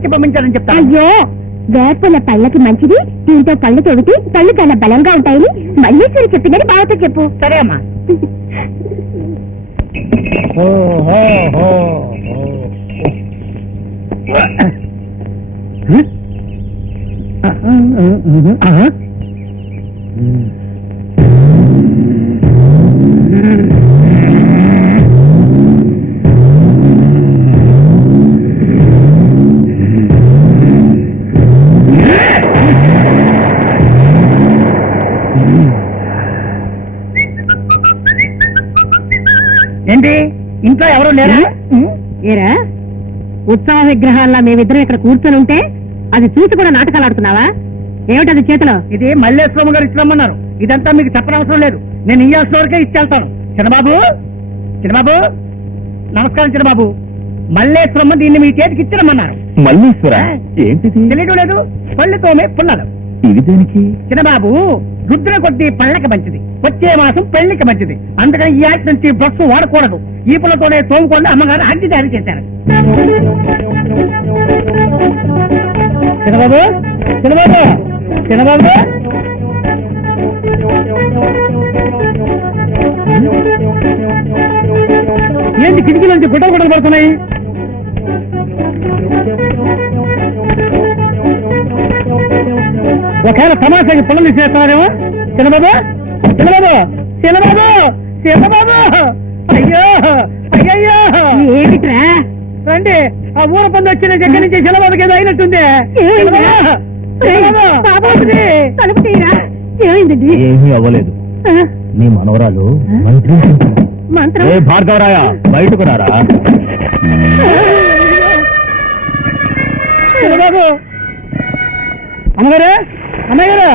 తెచ్చి పంపించారని చెప్తా. అయ్యో, వేపల పళ్ళకి మంచిది, దీంతో పళ్ళు తొడితే పళ్ళు చాలా బలంగా ఉంటాయని మల్లేశ్వరి చెప్పిందని బావతో చెప్పు. సరే అమ్మా. ఏంటి ఇంట్లో ఎవరు లేరా? ఏరా, ఉత్సవ విగ్రహాల్లో మేమిద్దరం ఇక్కడ కూర్చొని ఉంటే అది చూసి కూడా నాటకాలు ఆడుతున్నావా? ఏమిటది చేతిలో? ఇది మల్లేశ్వరమ్మ గారు ఇచ్చిరమ్మన్నారు. ఇదంతా మీకు చెప్పనవసరం లేదు, నేను ఇయ్యాల్సిన వరకే ఇచ్చేళ్తాను. చిన్నబాబు, చిన్నబాబు, నమస్కారం. చిన్నబాబు, మల్లేశ్వరమ్మ దీన్ని మీ చేతికి ఇచ్చిరమ్మన్నారు. మల్లేశ్వర ఏంటిది? తెలియడం లేదు, పళ్ళుతోనే పుల్లలు. ఇది దేనికి? చిన్నబాబు, రుద్ర కొద్ది పళ్ళకి మంచిది, వచ్చే మాసం పెళ్లికి మంచిది. అందుకని ఈ ఆటి నుంచి బ్రష్ వాడకూడదు. ఈ పుల్లతోనే తోముకోండి అమ్మగారు ఆజ్ఞ జారీ చేశారు. చిన్నబాబు, చిన్నబాబు, చిన్నబాబు, ఏంటి కిటికీలోంచి గుడ్డలు గుడ్డలు పడుతున్నాయి? ఒకవేళ తమాషాకి పొలం చేస్తారేమో. చిన్నబాబు, చిన్నబాబు, చిన్నబాబు, చిన్నబాబు, అయ్యో అయ్యయ్యో, ఏమిట్రా? రండి. ఆ ఊర పండు వచ్చిన దగ్గర నుంచి చిన్నబాబుకి ఏదో అయినట్టుంది. తలుపు తీరా. ఏమైందండి? ఏమీ అవ్వలేదు. నీ మనవరాలు మంత్రం. భార్గవరాయ, బయటకు రారా. చిన్నబాబు, అమ్మగారు, అమ్మగారు,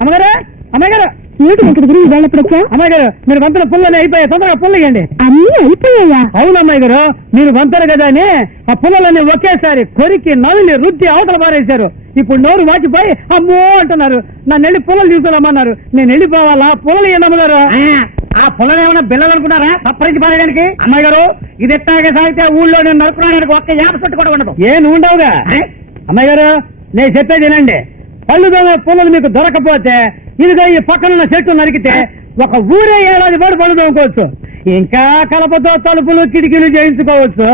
అమ్మగారు, అమ్మగారు. ఏమిటి వెంకటగిరి, ఈవేళ ఎప్పుడు వచ్చా? అమ్మాయి గారు, మీరు వంతన పుల్లని అయిపోయాయి, తొందరగా పుల్ల ఇవ్వండి. అన్నీ అయిపోయాయా? అవును అమ్మాయి గారు, మీరు వంతరు కదా అని ఆ పుల్లలన్నీ ఒకేసారి కొరికి నవ్వుని రుద్ది అవతల పారేశారు. ఇప్పుడు నోరు వాచిపోయి అమ్మో అంటున్నారు. నన్ను వెళ్ళి పుల్లలు తీసుకురమ్మన్నారు. నేను వెళ్ళిపోవాలా? పుల్లలు ఏమన్నారు? ఆ పుల్లలు ఏమన్నా బిల్లలు అనుకున్నారా సప్పరించి పారేయడానికి? అమ్మాయి గారు, ఇది ఎట్టాగే సాగితే ఊళ్ళో నేను నరుకున్నాడానికి ఒక్క యాప చెట్టు కూడా ఉండదు. ఏ నువ్వు ఉండవుగా? అమ్మాయి గారు, నేను చెప్పేది వినండి. పళ్ళుదోనే పుల్లలు మీకు దొరకపోతే ఇదిగో ఈ పక్కనున్న చెట్టు నరికితే ఒక ఊరే ఏడాది పాటు పళ్ళు దోముకోవచ్చు. ఇంకా కలపతో తలుపులు కిటికీలు చేయించుకోవచ్చు,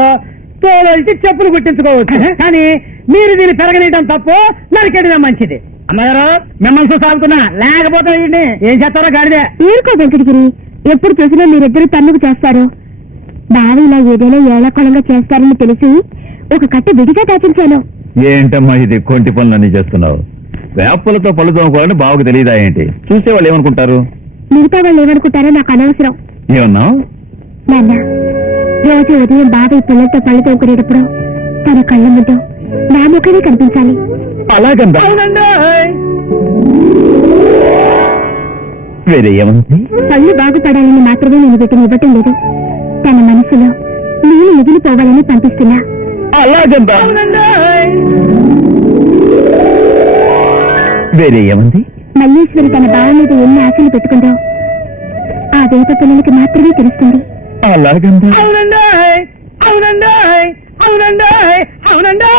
తోలెల్చి చెప్పులు కుట్టించుకోవచ్చు. కానీ మీరు దీన్ని పెరగనీయడం తప్పు, నరికేయడమే మంచిది. అమ్మగారు, మిమ్మల్ని చూసాగుతున్నా, లేకపోతే ఏం చేస్తారో గాడిదే. ఊరుకో వెంకటగిరి, ఎప్పుడు చూసినా మీరిద్దరు తన్నుకు చేస్తారు. బావి ఇలా ఏదైనా ఏళకొలంగా చేస్తారని తెలిసి ఒక కట్ట విడిగా దాచించాను. ఏంటమ్మా ఇది కొంటి పనులన్నీ చేస్తున్నావు? వేపలతో పళ్ళు తోముకోవాలని బావకు తెలియదా ఏంటి? చూసేవాళ్ళు ఏమనుకుంటారు? మిగతా వాళ్ళు ఏమనుకుంటారో నాకు అనవసరం. ఏమన్నావు? నాన్న, రోజు ఉదయం బావి పిల్లలతో పళ్ళు తోముకునేటప్పుడు తన కళ్ళ ముందు నా ముఖమే కనిపించాలి. అలాగందా? వేరే ఏమంది? పళ్ళు బాగుపడాలని మాత్రమే నేను వీటిని ఇవ్వటం లేదు, తన మనసులో నేను మిగిలిపోవాలని పంపిస్తున్నా. అలాగందా? వేరే ఏమంది? మల్లేశ్వరి తన బావ మీద ఎన్ని ఆశలు పెట్టుకుందో ఆ వేప పిల్లలకి మాత్రమే తెలుస్తుంది. అలాగందా? అవునండి, అవునండి, అవునండి, అవునండి.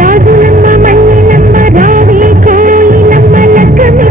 రాజులమ్మ మల్లిలమ్మ రావే కోయిలమ్మ లక్కమి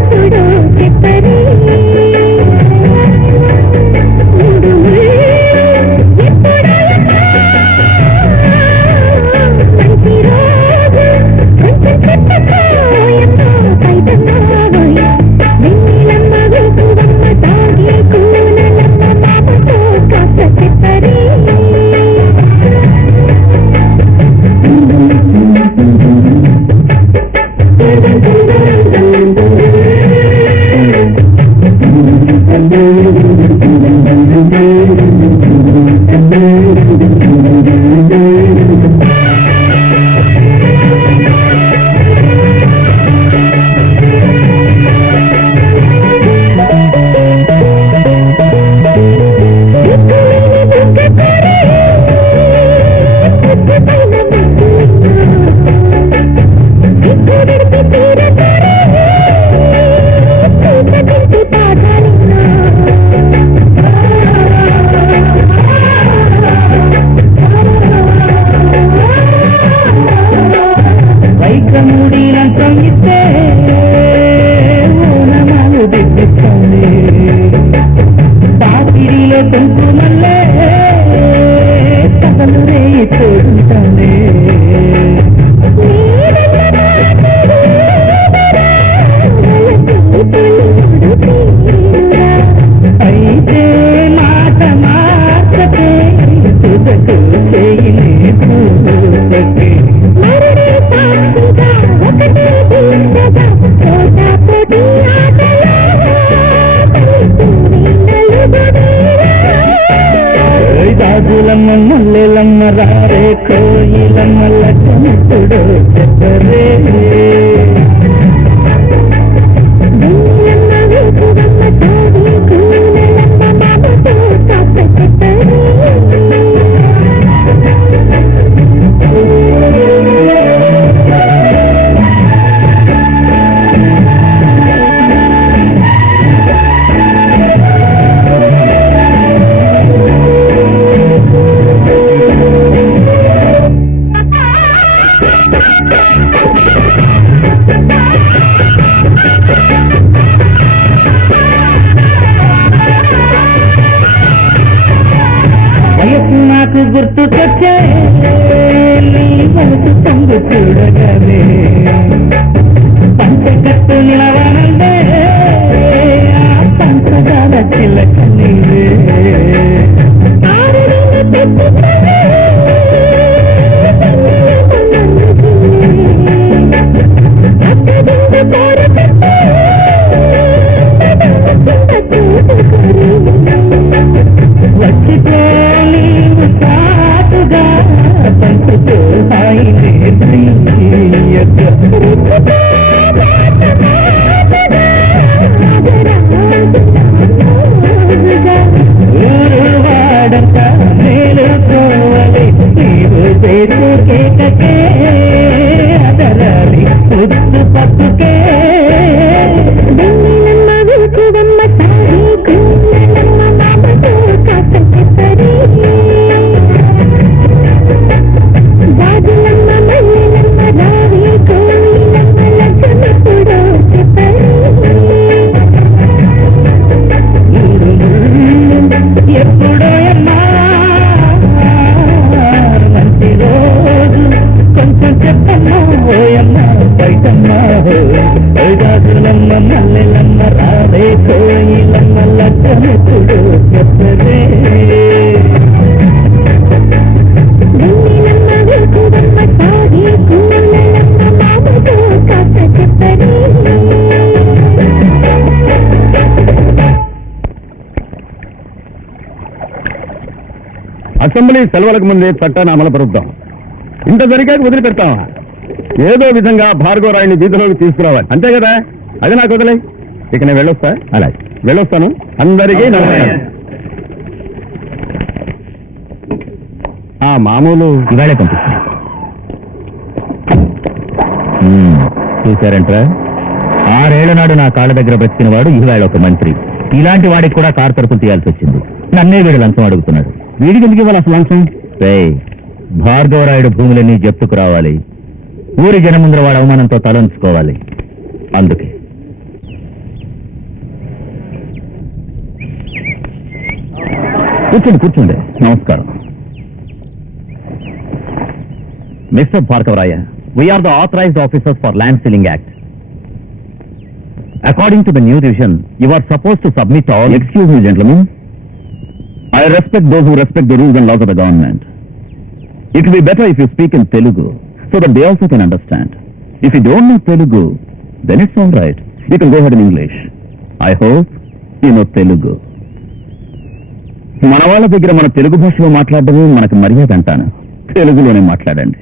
రాజులమ్మ ముల్లెలమ్మ రారే కోయిలమ్మ లక్ష్మణుడు చెప్పరే వయసు నాకు గుర్తుకొచ్చే నీ మనసు పొంగు చూడగానే పంచకట్టు నిలవనందే పంచదార చిలక నీవే వచ్చిపోని సాటుగా పంచుతూ హాయినే ఊరు వాడంత మేలుకోవాలి నీవు చేతు కేకకే అదరాలి పొద్దు పట్టుకే ఎప్పుడో అమ్మా మంచి రోజు కొంచెం చెప్పమ్మా ఓయమ్మా బయటమ్మా రాజులమ్మ మల్లెలమ్మ రావే కోయిలమ్మ లక్ష్మణుడు చెప్పరే అసెంబ్లీ సెలవులకు ముందే చట్టాన్ని అమలు పరుద్దాం. ఇంత జరిగాక వదిలిపెడతాం. ఏదో విధంగా భార్గవరాయుని వీధిలోకి తీసుకురావాలి, అంతే కదా? అది నాకు వదిలే. ఇక నేను వెళ్ళొస్తా. అలాగే వెళ్ళొస్తాను. అందరికీ నమస్కారం. ఆ మామూలు ఇవాళే పంపిస్తాను. చూశారంటరా, 6 ఏళ్ల నాడు నా కాళ్ళ దగ్గర బ్రతికిన వాడు ఇవాళ ఒక మంత్రి. ఇలాంటి వాడికి కూడా కారు తరపులు తీయాల్సి వచ్చింది. నన్నే వీడు లంచం అడుగుతున్నాడు. వీడికి ఎందుకు ఇవ్వాలి అసలు లంచం? భార్గవరాయుడు భూములన్నీ జప్తుకు రావాలి. ఊరి జనం ముందర వాడు అవమానంతో తలంచుకోవాలి. అందుకే కూర్చోండి. నమస్కారం. Mister Bhargavaraya, we are the authorised officers for land ceiling act. According to the new revision, you are supposed to submit all... Excuse me, gentlemen. I respect those who respect the rules and laws of the government. It will be better if you speak in Telugu, so that they also can understand. If you don't know Telugu, then it's all right. You can go ahead in English. I hope you know Telugu. మన వాళ్ళ దగ్గర మన తెలుగు భాషలో మాట్లాడడమే మనకు మర్యాద అంటాను. తెలుగులోనే మాట్లాడండి.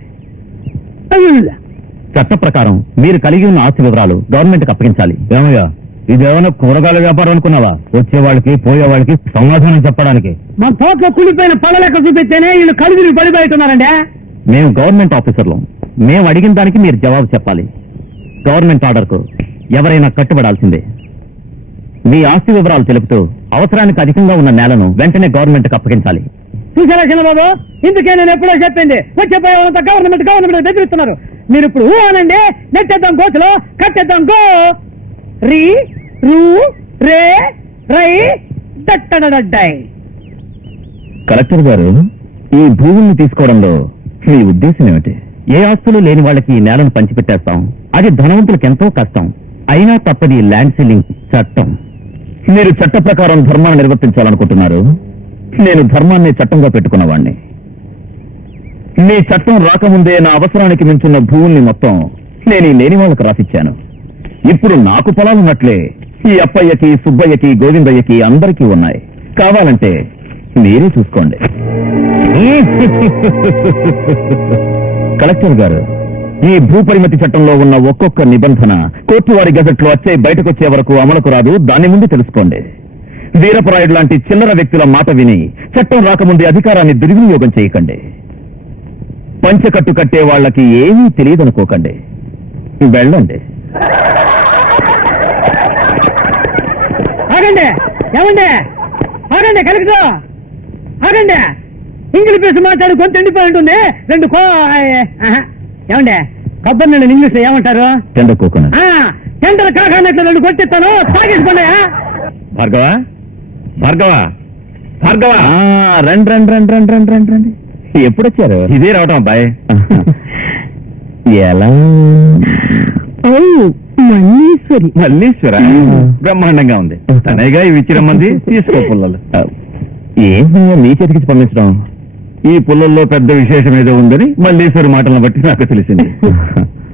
చట్ట ప్రకారం మీరు కలిగి ఉన్న ఆస్తి వివరాలు గవర్నమెంట్కి అప్పగించాలి. ఏమయ్యా, ఇదేమైనా కూరగాయల వ్యాపారం అనుకున్నావా? వచ్చే వాళ్ళకి పోయే వాళ్ళకి సమాధానం చెప్పడానికి. మా తోటలో కుళ్ళిపోయిన పళ్ళ లెక్క చూపిస్తేనే వీళ్ళు కలిగి పడిపోతున్నారండి. మేము గవర్నమెంట్ ఆఫీసర్లు. మేము అడిగిన దానికి మీరు జవాబు చెప్పాలి. గవర్నమెంట్ ఆర్డర్కు ఎవరైనా కట్టుబడాల్సిందే. మీ ఆస్తి వివరాలు తెలుపుతూ అవసరానికి అధికంగా ఉన్న నేలను వెంటనే గవర్నమెంట్కి అప్పగించాలి. చూసారా చిన్నబాబు, ఇందుకే నేను ఎప్పుడో చెప్పింది. వచ్చే పోయేవాళ్ళంతా గవర్నమెంట్ బెదిరిస్తున్నారు. మీరు ఇప్పుడు అనండి, నెట్టేద్దాం గోతులో, కట్టేద్దాం గో. రీ రూ రే రై దట్టడడ్డాయి. కలెక్టర్ గారు, ఈ భూముల్ని తీసుకోవడంలో మీ ఉద్దేశం ఏమిటి? ఏ ఆస్తులు లేని వాళ్ళకి ఈ నేలను పంచిపెట్టేస్తాం. అది ధనవంతులకు ఎంతో కష్టం. అయినా తప్పది ల్యాండ్ సీలింగ్ చట్టం. మీరు చట్ట ప్రకారం ధర్మాన్ని నిర్వర్తించాలనుకుంటున్నారు. నేను ధర్మాన్ని చట్టంగా పెట్టుకున్నవాణ్ణి. మీ చట్టం రాకముందే నా అవసరానికి మించున్న భూముల్ని మొత్తం నేను లేని వాళ్ళకు రాసిచ్చాను. ఇప్పుడు నాకు పొలాలున్నట్లే ఈ అప్పయ్యకి సుబ్బయ్యకి గోవిందయ్యకి అందరికీ ఉన్నాయి. కావాలంటే మీరే చూసుకోండి. కలెక్టర్ గారు, ఈ భూపరిమితి చట్టంలో ఉన్న ఒక్కొక్క నిబంధన కోర్టు వారి గజెట్లో వచ్చే బయటకొచ్చే వరకు అమలుకు రాదు. దాని ముందు తెలుసుకోండి. వీరపరాయుడు లాంటి చిల్లర వ్యక్తుల మాట విని చట్టం రాకముందే అధికారాన్ని దుర్వినియోగం చేయకండి. పంచకట్టు కట్టే వాళ్ళకి ఏమీ తెలియదనుకోకండి. వెళ్ళండి. ఆగండి, ఏమండి? ఆగండి కలెక్టర్, ఆగండి. ఇంగ్లీష్ పేసి మాట్లాడు కొంత ఎండిపోయి ఉంటుంది. ఏమండి కొబ్బరి నీళ్ళు ఇంగ్లీష్ లో ఏమంటారు? Tender coconut. టెండర్ కాకన్నట్లు 2 కొట్టిస్తాను, తాగేసుకోండియా. భార్గవ, భార్గవ, భార్గవ, రండి రండి రండి రండి రండి రండి రండి. ఎప్పుడొచ్చారు? ఇదే రావటం అబ్బాయి. ఎలా? మల్లీశ్వరి. మల్లీశ్వర బ్రహ్మాండంగా ఉంది. తనేగా ఇవి ఇచ్చిరమ్మంది. తీసుకో పుల్లలు. ఏంటో నీ చేతికి పంపించడం? ఈ పుల్లల్లో పెద్ద విశేషం ఏదో ఉందని మల్లీశ్వరి మాటలను బట్టి నాకు తెలిసింది.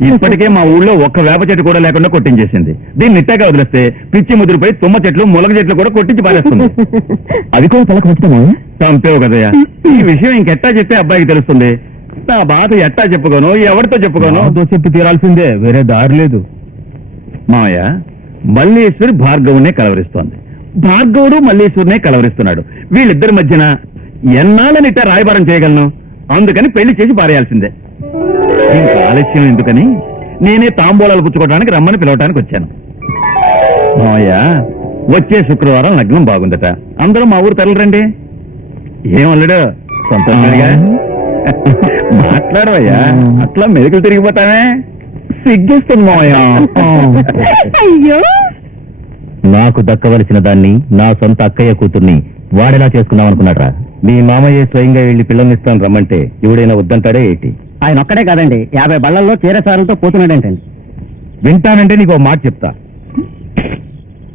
ఇప్పటికే మా ఊళ్ళో ఒక్క వేప చెట్టు కూడా లేకుండా కొట్టించేసింది. దీన్ని నిట్టాగా వదిలేస్తే పిచ్చి ముదిరిపోయి తుమ్మ చెట్లు ములగ చెట్లు కూడా కొట్టించి పారేస్తుంది. అది కూడా తలకు వచ్చామా? చంపేవు కదయ్యా. ఈ విషయం ఇంకెట్టా చెప్తే అబ్బాయికి తెలుస్తుంది. నా బాధ ఎట్టా చెప్పుకోను, ఎవరితో చెప్పుకోను? చెప్పి తీరాల్సిందే, వేరే దారి లేదు. మావయ్య, మల్లేశ్వరి భార్గవునే కలవరిస్తోంది, భార్గవుడు మల్లేశ్వరినే కలవరిస్తున్నాడు. వీళ్ళిద్దరి మధ్యన ఎన్నాళ్ళనిట్ట రాయబారం చేయగలను? అందుకని పెళ్లి చేసి పారేయాల్సిందే. ఇంకా ఆలస్యం ఎందుకని నేనే తాంబూలాలు పుచ్చుకోవడానికి రమ్మని పిలవటానికి వచ్చాను. మావయ్య, వచ్చే శుక్రవారం లగ్నం బాగుందట. అందరూ మా ఊరు తరలిరండి. ఏమల్లుడు, సంతోషంగా మాట్లాడవయ్యా. అట్లా మెరుకులు తిరిగిపోతానే. సిగ్గిస్తుంది మావయ్య. అయ్యో, నాకు దక్కవలసిన దాన్ని, నా సొంత అక్కయ్య కూతుర్ని వాడేలా చేసుకుందాం అనుకున్నాడ్రా? మీ మామయ్య స్వయంగా వెళ్ళి పిల్లల్నిస్తాను రమ్మంటే ఎవడైనా వద్దంటాడే ఏంటి? ఆయన ఒక్కడే కాదండి, 50 బళ్ళల్లో చీరసారులతో పోతున్నాడేంటండి. వింటానంటే నీకు మాట చెప్తా.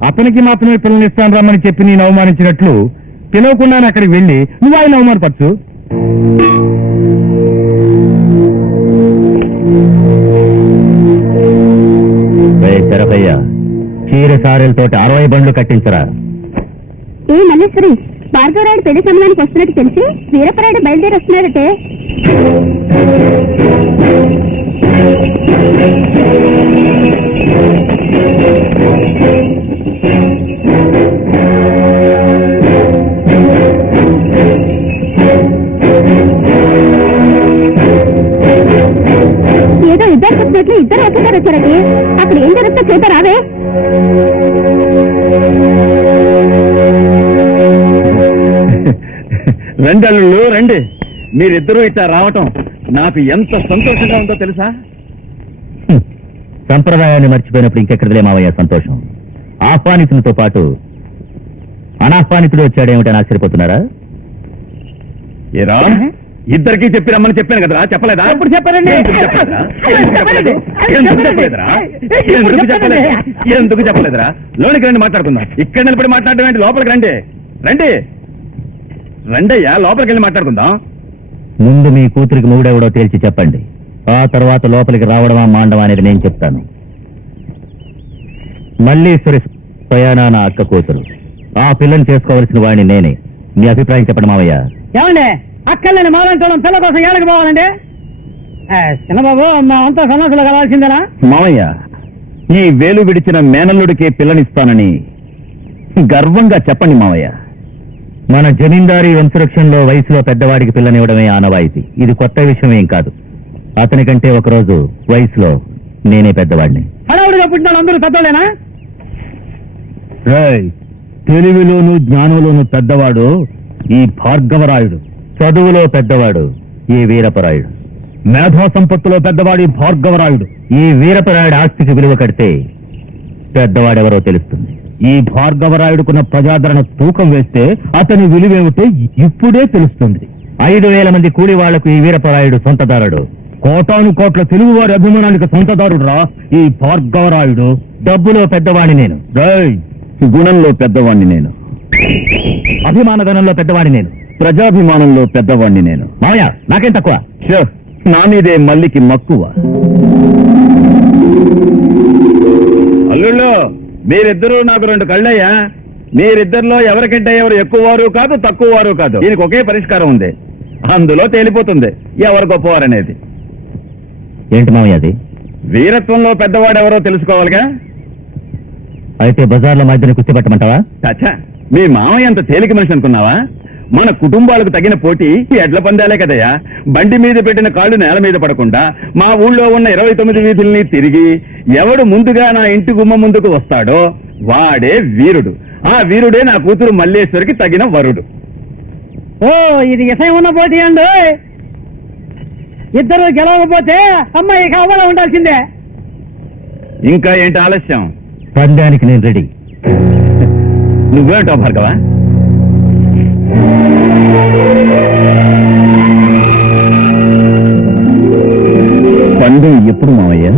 అతనికి మాత్రమే పిల్లల్నిస్తాను రమ్మని చెప్పి నేను అవమానించినట్లు పిలవకుండానే అక్కడికి వెళ్ళి నువ్వు ఆయన అవమానపరచు. తెరపయ్య, చీర సారెలతోటి 60 బండ్లు కట్టించరా. ఏ మల్లేశ్వరి, భార్గవరాయుడు పెళ్లి సమయానికి వస్తున్నట్టు తెలిసి వీరపరాయుడు బయలుదేరి వస్తున్నాడటే. ఏదో ఇద్దరు వచ్చినట్లు ఇద్దరు ఒకేసారి వచ్చారటి. అక్కడ ఏం జరుగుతుందో చూద్దా రావే. రెండల్లు రండి. మీరిద్దరూ ఇట్లా రావటం నాకు ఎంత సంతోషంగా ఉందో తెలుసా? సంప్రదాయాన్ని మర్చిపోయినప్పుడు ఇంకెక్కడలే మావయ్య సంతోషం. ఆహ్వానితులతో పాటు అనాహ్వానితుడు వచ్చాడేమిటని ఆశ్చర్యపోతున్నారా? ఏరా, ఇద్దరికి చెప్పి రమ్మని చెప్పాను కదరా, చెప్పలేదా? ఎప్పుడు చెప్పారండి? ఎందుకు చెప్పలేదురా? లోనికి రండి, మాట్లాడుకుందాం. ఇక్కడ నిలబడి మాట్లాడడం ఏంటి? లోపలికి రండి. రండి రండయ్యా, లోపలికి వెళ్ళి మాట్లాడుకుందాం. ముందు మీ కూతురికి మూడెవడో తేల్చి చెప్పండి. ఆ తర్వాత లోపలికి రావడమా మాండమా అనేది నేను చెప్తాను. మల్లీశ్వరి స్వయానా నా అక్క కూతురు. ఆ పిల్లని చేసుకోవాల్సిన వాడిని నేనే. మీ అభిప్రాయం చెప్పండి మావయ్య. ఏమండి, అక్కర్లేని మాలంటోళ్ళం పిల్ల కోసం ఏడకి పోవాలండి? చిన్నబాబు, మా అంతా సమస్యలు కలవాల్సిందేనా? మావయ్య, ఈ వేలు విడిచిన మేనల్లుడికే పిల్లనిస్తానని గర్వంగా చెప్పండి మావయ్య. మన జమీందారీ వంశవృక్షంలో వయసులో పెద్దవాడికి పిల్లనివ్వడమే ఆనవాయితీ. ఇది కొత్త విషయం ఏం కాదు. అతనికంటే ఒకరోజు వయసులో నేనే పెద్దవాడిని. హడావుడిగా పుట్టిన వాళ్ళు అందరూ పెద్దోళ్ళేనా? తెలివిలోను జ్ఞానంలోను పెద్దవాడు ఈ భార్గవరాయుడు. చదువులో పెద్దవాడు ఈ వీరపరాయుడు. మేధా సంపత్తులో పెద్దవాడు ఈ భార్గవరాయుడు. ఈ వీరపరాయుడు ఆస్తికి విలువ కడితే పెద్దవాడెవరో తెలుస్తుంది. ఈ భార్గవరాయుడుకున్న ప్రజాదరణ తూకం వేస్తే అతని విలువేమిటో ఇప్పుడే తెలుస్తుంది. 5,000 మంది కూలి వాళ్లకు ఈ వీరపరాయుడు సొంతదారుడు. కోటాను కోట్ల తెలుగువారి అభిమానానికి సొంతదారుడు రా ఈ భార్గవరాయుడు. డబ్బులో పెద్దవాణ్ణి నేను, గుణంలో పెద్దవాణ్ణి నేను, అభిమానధనంలో పెద్దవాణ్ణి నేను, ప్రజాభిమానంలో పెద్దవాణ్ణి నేను. మావయ్య, నాకేం తక్కువ? నా మీదే మల్లికి మక్కువ. అల్లుళ్ళు మీరిద్దరూ నాకు రెండు కళ్ళయ్యా. మీరిద్దరిలో ఎవరికంటే ఎవరు ఎక్కువ వారు కాదు, తక్కువ వారు కాదు. దీనికి ఒకే పరిష్కారం ఉంది, అందులో తేలిపోతుంది ఎవరు గొప్పవారనేది. ఏంటి మావయ్య అది? వీరత్వంలో పెద్దవాడెవరో తెలుసుకోవాలిగా. అయితే బజార్లో మా ఇద్దరిని కుస్తీ పెట్టమంటావా? చచ్చా, మీ మామయ్య అంత తేలిక మనిషి అనుకున్నావా? మన కుటుంబాలకు తగిన పోటీ ఎడ్ల పందాలే కదయ్యా. బండి మీద పెట్టిన కాళ్ళు నేల మీద పడకుండా మా ఊళ్ళో ఉన్న 29 వీధుల్ని తిరిగి ఎవడు ముందుగా నా ఇంటి గుమ్మ ముందుకు వస్తాడో వాడే వీరుడు. ఆ వీరుడే నా కూతురు మల్లేశ్వరికి తగిన వరుడు. ఓ ఇది విషయం ఉన్న పోటీ అండి. ఇద్దరు గెలవకపోతే అమ్మాయి కావాలా ఉండాల్సిందే. ఇంకా ఏంటి ఆలస్యం? పందానికి నేను రెడీ. నువ్వేంటావు భార్గవ? పందెం ఎప్పుడు మావయ్య?